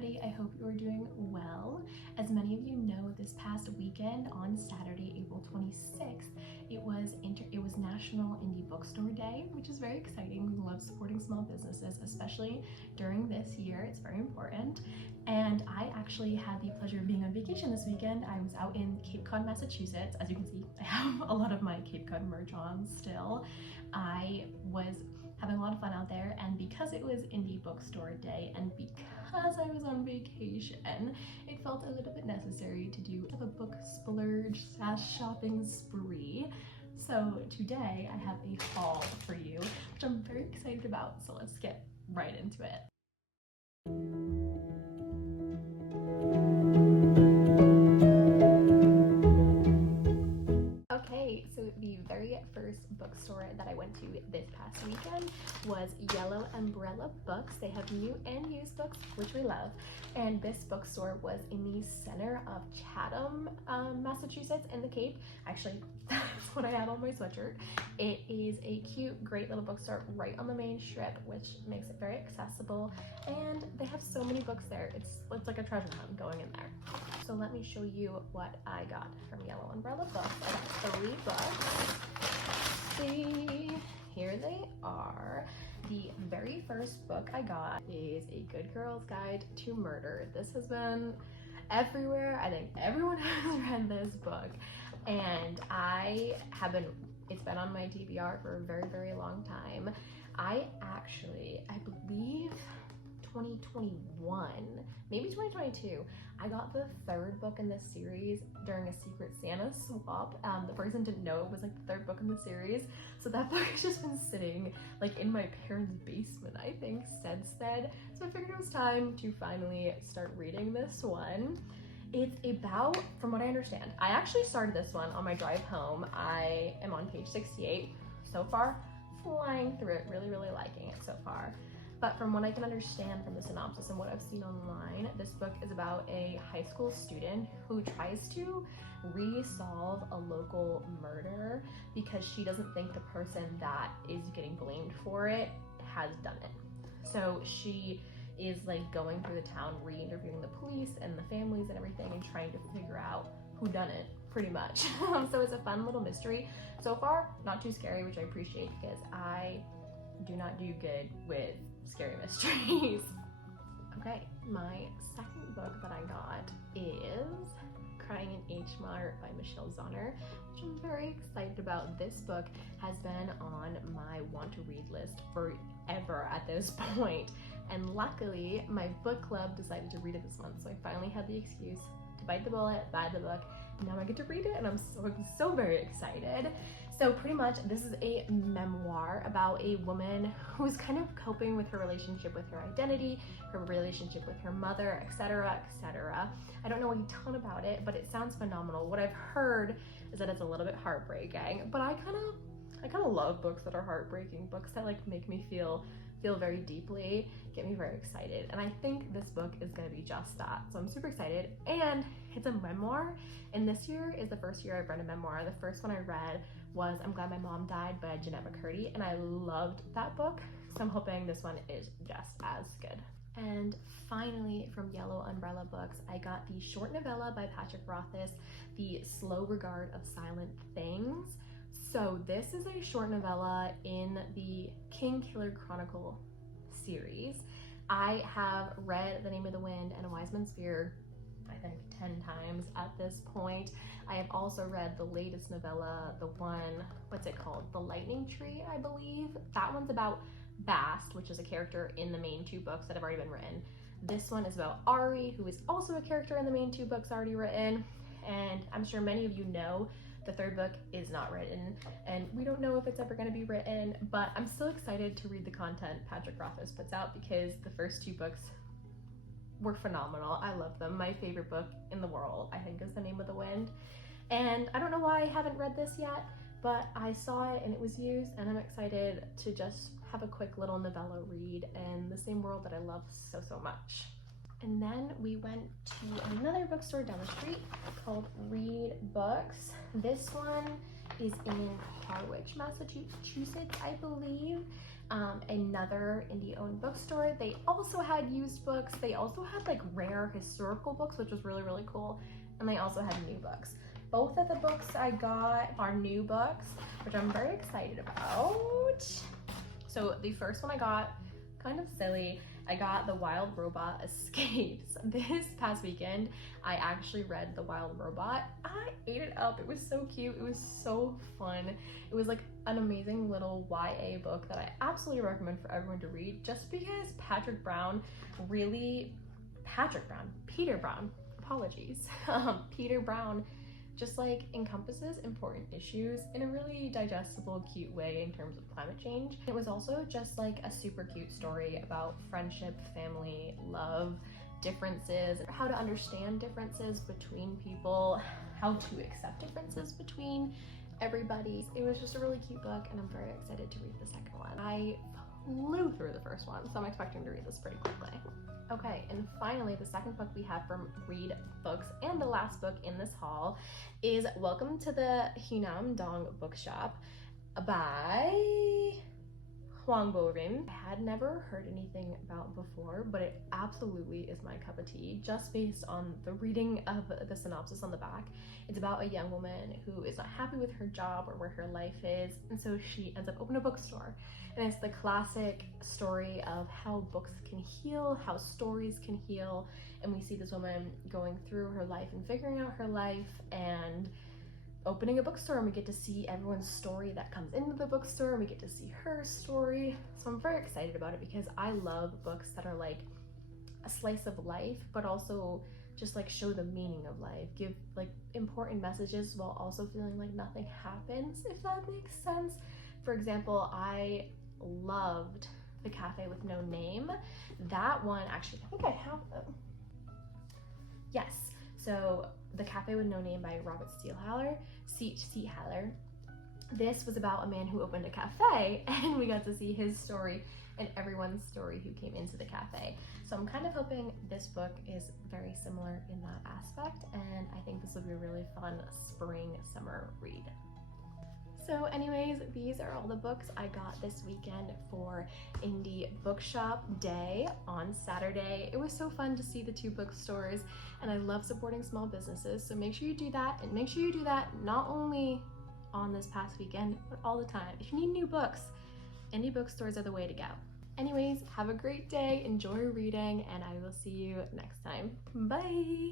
everybody. I hope you are doing well. As many of you know, this past weekend on Saturday, April 26th, it was National Indie Bookstore Day, which is very exciting. We love supporting small businesses, especially during this year. It's very important. And I actually had the pleasure of being on vacation this weekend. I was out in Cape Cod, Massachusetts. As you can see, I have a lot of my Cape Cod merch on still. I was having a lot of fun out there, and because it was Indie Bookstore Day and because I was on vacation, it felt a little bit necessary to do a book splurge / shopping spree. So today I have a haul for you, which I'm very excited about, so let's get right into it. Okay, so the very first bookstore that I went to this past weekend was Yellow Umbrella Books. They have new and used books, which we love. And this bookstore was in the center of Chatham, Massachusetts in the Cape. Actually, that's what I have on my sweatshirt. It is a cute, great little bookstore right on the main strip, which makes it very accessible. And they have so many books there. It's like a treasure hunt going in there. So let me show you what I got from Yellow Umbrella Books. I got 3 books. See, here they are. The very first book I got is A Good Girl's Guide to Murder. This has been everywhere. I think everyone has read this book, and it's been on my TBR for a very, very long time. I believe 2021, maybe 2022, I got the 3rd book in this series during a Secret Santa swap. The person didn't know it was like the 3rd book in the series, so that book has just been sitting like in my parents' basement, I think, instead. So I figured it was time to finally start reading this one. It's about, from what I understand, I actually started this one on my drive home. I am on page 68 so far, flying through it, really, really liking it so far. But from what I can understand from the synopsis and what I've seen online, this book is about a high school student who tries to resolve a local murder because she doesn't think the person that is getting blamed for it has done it. So she is like going through the town, re-interviewing the police and the families and everything and trying to figure out who done it, pretty much. So it's a fun little mystery. So far, not too scary, which I appreciate because I do not do good with scary mysteries. Okay, my second book that I got is Crying in H Mart by Michelle Zauner, which I'm very excited about. This book has been on my want to read list forever at this point, and luckily my book club decided to read it this month, so I finally had the excuse to bite the bullet, buy the book, and now I get to read it, and I'm so very excited. So pretty much this is a memoir about a woman who's kind of coping with her relationship with her identity, her relationship with her mother, etc., etc. I don't know a ton about it, but it sounds phenomenal. What I've heard is that it's a little bit heartbreaking, but I kind of love books that are heartbreaking, books that like make me feel very deeply, get me very excited. And I think this book is gonna be just that. So I'm super excited. And it's a memoir. And this year is the first year I've read a memoir. The first one I read was I'm Glad My Mom Died by Jeanette McCurdy. And I loved that book. So I'm hoping this one is just as good. And finally, from Yellow Umbrella Books, I got the short novella by Patrick Rothfuss, The Slow Regard of Silent Things. So this is a short novella in the King Killer Chronicle series. I have read The Name of the Wind and A Wise Man's Fear, I think 10 times at this point. I have also read the latest novella, the one, what's it called? The Lightning Tree, I believe. That one's about Bast, which is a character in the main 2 books that have already been written. This one is about Ari, who is also a character in the main 2 books already written. And I'm sure many of you know the 3rd book is not written, and we don't know if it's ever going to be written, but I'm still excited to read the content Patrick Rothfuss puts out because the first 2 books were phenomenal. I love them. My favorite book in the world, I think, is The Name of the Wind. And I don't know why I haven't read this yet, but I saw it and it was used, and I'm excited to just have a quick little novella read in the same world that I love so, so much. And then we went to another bookstore down the street called Read Books. This one is in Harwich, Massachusetts, I believe. another indie-owned bookstore. They also had used books. They also had like rare historical books, which was really, really cool. And they also had new books. Both of the books I got are new books, which I'm very excited about. So the first one I got, kind of silly, I got The Wild Robot Escapes. This past weekend, I actually read The Wild Robot. I ate it up. It was so cute. It was so fun. It was like an amazing little YA book that I absolutely recommend for everyone to read, just because Peter Brown, apologies. Peter Brown just like encompasses important issues in a really digestible, cute way in terms of climate change. It was also just like a super cute story about friendship, family, love, differences, how to understand differences between people, how to accept differences between everybody. It was just a really cute book, and I'm very excited to read the second one. I flew through the first one, so I'm expecting to read this pretty quickly. Okay, and finally, the second book we have from Read Books, and the last book in this haul, is Welcome to the Hunam Dong Bookshop by Huang Bo-rim. I had never heard anything about before, but it absolutely is my cup of tea, just based on the reading of the synopsis on the back. It's about a young woman who is not happy with her job or where her life is, and so she ends up opening a bookstore. And it's the classic story of how books can heal, how stories can heal, and we see this woman going through her life and figuring out her life and opening a bookstore, and we get to see everyone's story that comes into the bookstore, and we get to see her story. So I'm very excited about it because I love books that are like a slice of life, but also just like show the meaning of life, give like important messages while also feeling like nothing happens, if that makes sense. For example, I loved The Cafe with No Name. That one, actually, I think I have them. Yes, so The Cafe with No Name by Robert Seethaler. This was about a man who opened a cafe, and we got to see his story and everyone's story who came into the cafe. So I'm kind of hoping this book is very similar in that aspect, and I think this will be a really fun spring, summer read. So anyways, these are all the books I got this weekend for Indie Bookshop Day on Saturday. It was so fun to see the two bookstores, and I love supporting small businesses, so make sure you do that, and make sure you do that not only on this past weekend, but all the time. If you need new books, indie bookstores are the way to go. Anyways, have a great day, enjoy reading, and I will see you next time. Bye!